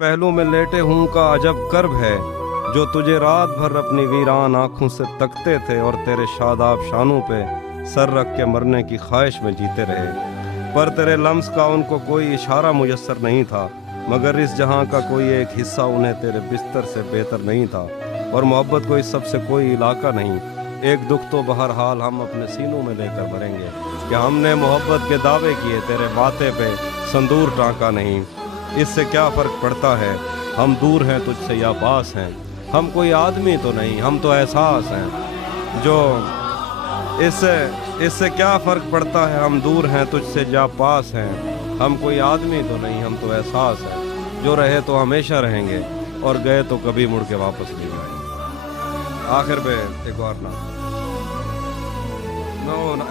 पहलू में लेटे हूँ का अजब कर्ब है, जो तुझे रात भर अपनी वीरान आंखों से तकते थे और तेरे शादाब शानों पे सर रख के मरने की ख्वाहिश में जीते रहे। पर तेरे लम्स का उनको कोई इशारा मुयस्सर नहीं था, मगर इस जहां का कोई एक हिस्सा उन्हें तेरे बिस्तर से बेहतर नहीं था। और मोहब्बत को इस सबसे कोई इलाका नहीं। एक दुख तो बहरहाल हम अपने सीनों में लेकर मरेंगे कि हमने मोहब्बत के दावे किए, तेरे माथे पे संदूर टांका नहीं। इससे क्या फ़र्क पड़ता है हम दूर हैं तुझसे या पास हैं। हम कोई आदमी तो नहीं, हम तो एहसास हैं। जो इससे क्या फ़र्क पड़ता है हम दूर हैं तुझसे या पास हैं। हम कोई आदमी तो नहीं, हम तो एहसास हैं। जो रहे तो हमेशा रहेंगे और गए तो कभी मुड़ के वापस नहीं आएंगे। आखिर पे एक और ना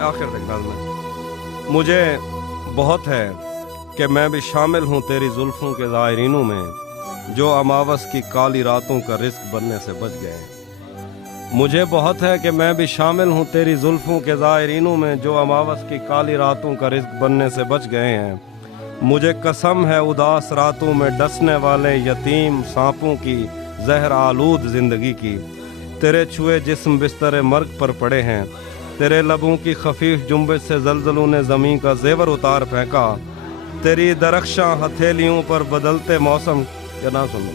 आखिर तक में मुझे बहुत है कि मैं भी शामिल हूँ तेरी जुल्फ़ों के ज़ायरीनों में, जो अमावस की काली रातों का रिस्क बनने से बच गए। मुझे बहुत है कि मैं भी शामिल हूँ तेरी जुल्फ़ों के ज़ायरीनों में, जो अमावस की काली रातों का रिस्क बनने से बच गए हैं। मुझे कसम है उदास रातों में डसने वाले यतीम सांपों की जहर आलूद ज़िंदगी की। तेरे छुए जिस्म बिस्तर मर्ग पर पड़े हैं, तेरे लबों की खफीफ जुम्बिश से ज़लज़लों ने ज़मीं का ज़ेवर उतार फेंका। तेरी दरख्शां हथेलियों पर बदलते मौसम क्या ना सुनो।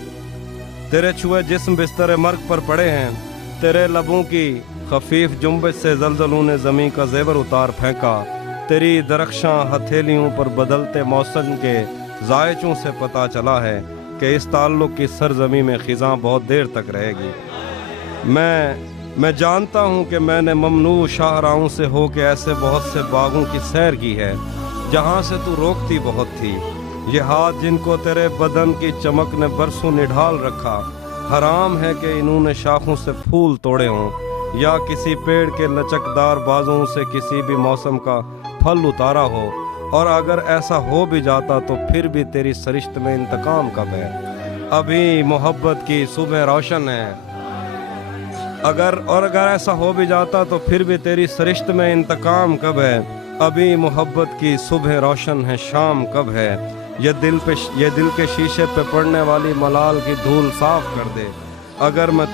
तेरे छुए जिस्म बिस्तर मर्ग पर पड़े हैं, तेरे लबों की खफीफ जुम्बिश से ज़लज़लों ने ज़मीं का ज़ेवर उतार फेंका। तेरी दरख्शां हथेलियों पर बदलते मौसम के जायचों से पता चला है कि इस ताल्लुक़ की सरज़मी में ख़िज़ां बहुत देर तक रहेगी। मैं जानता हूँ कि मैंने ममनू शाहराहों से हो के ऐसे बहुत से बागों की सैर की है जहाँ से तू रोकती बहुत थी। ये हाथ जिनको तेरे बदन की चमक ने बरसों निढाल रखा, हराम है कि इन्होंने शाखों से फूल तोड़े हों या किसी पेड़ के लचकदार बाजों से किसी भी मौसम का फल उतारा हो। और अगर ऐसा हो भी जाता तो फिर भी तेरी सरिश्त में इंतकाम कब है। अभी मोहब्बत की सुबह रोशन है। अगर ऐसा हो भी जाता तो फिर भी तेरी सरिश्त में इंतकाम कब है। अभी मोहब्बत की सुबह रोशन है, शाम कब है। ये दिल के शीशे पे पड़ने वाली मलाल की धूल साफ कर दे। अगर मैं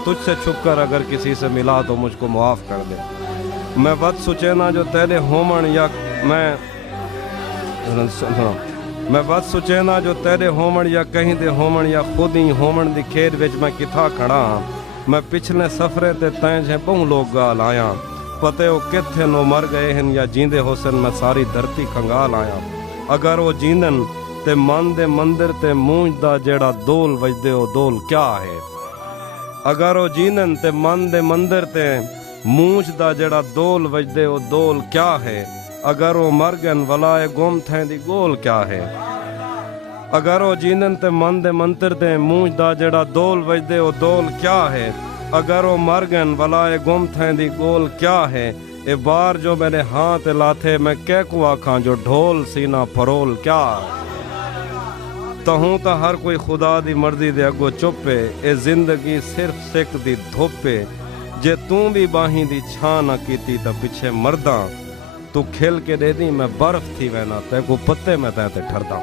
तुझसे छुपकर अगर किसी से मिला तो मुझको मुआफ़ कर दे। मैं बद सुचेना जो तेरे होमन या मैं बद सुचेना जो तेरे होमन या कहीं दे होमन या खुद ही होमन दी खेद विच मैं किथा खड़ा। मैं पिछले सफरे ते तैं जे बहु लोग गाल आया, पते वो किथे नो मर गए हैं या जींदे होसन मैं सारी धरती खंगाल आया। अगर वो जींदन ते मन दे मंदिर ते मूंज दा जेड़ा दोल वजदे ओ दोल क्या है। अगर वो जींदन ते मन दे मंदिर ते मूंज दा जेड़ा दोल वजदे ओ दोल क्या है। अगर वो मर गन वलाए गुम थैं दी गोल क्या है। अगर वो जींदन ते मन दे मंदिर ते मूंज दा जेड़ा दोल वजदे ओ दोल क्या है। अगर वो मर गन वलाए गुम थैं दी गोल क्या है। ए बार जो मेरे हाथ लाथे मैं कै को आखां जो ढोल सीना फरोल क्या। तहूं ता हर कोई खुदा दी मर्जी दे अगो चुपे, ए जिंदगी सिर्फ सिक दी धोपे। जे तू भी बाहीं दी छां ना कीती ता पिछे मरदा। तू खिल के दे दी मैं बर्फ थी वैना, तै को पत्ते मैं तै ते ठरदा।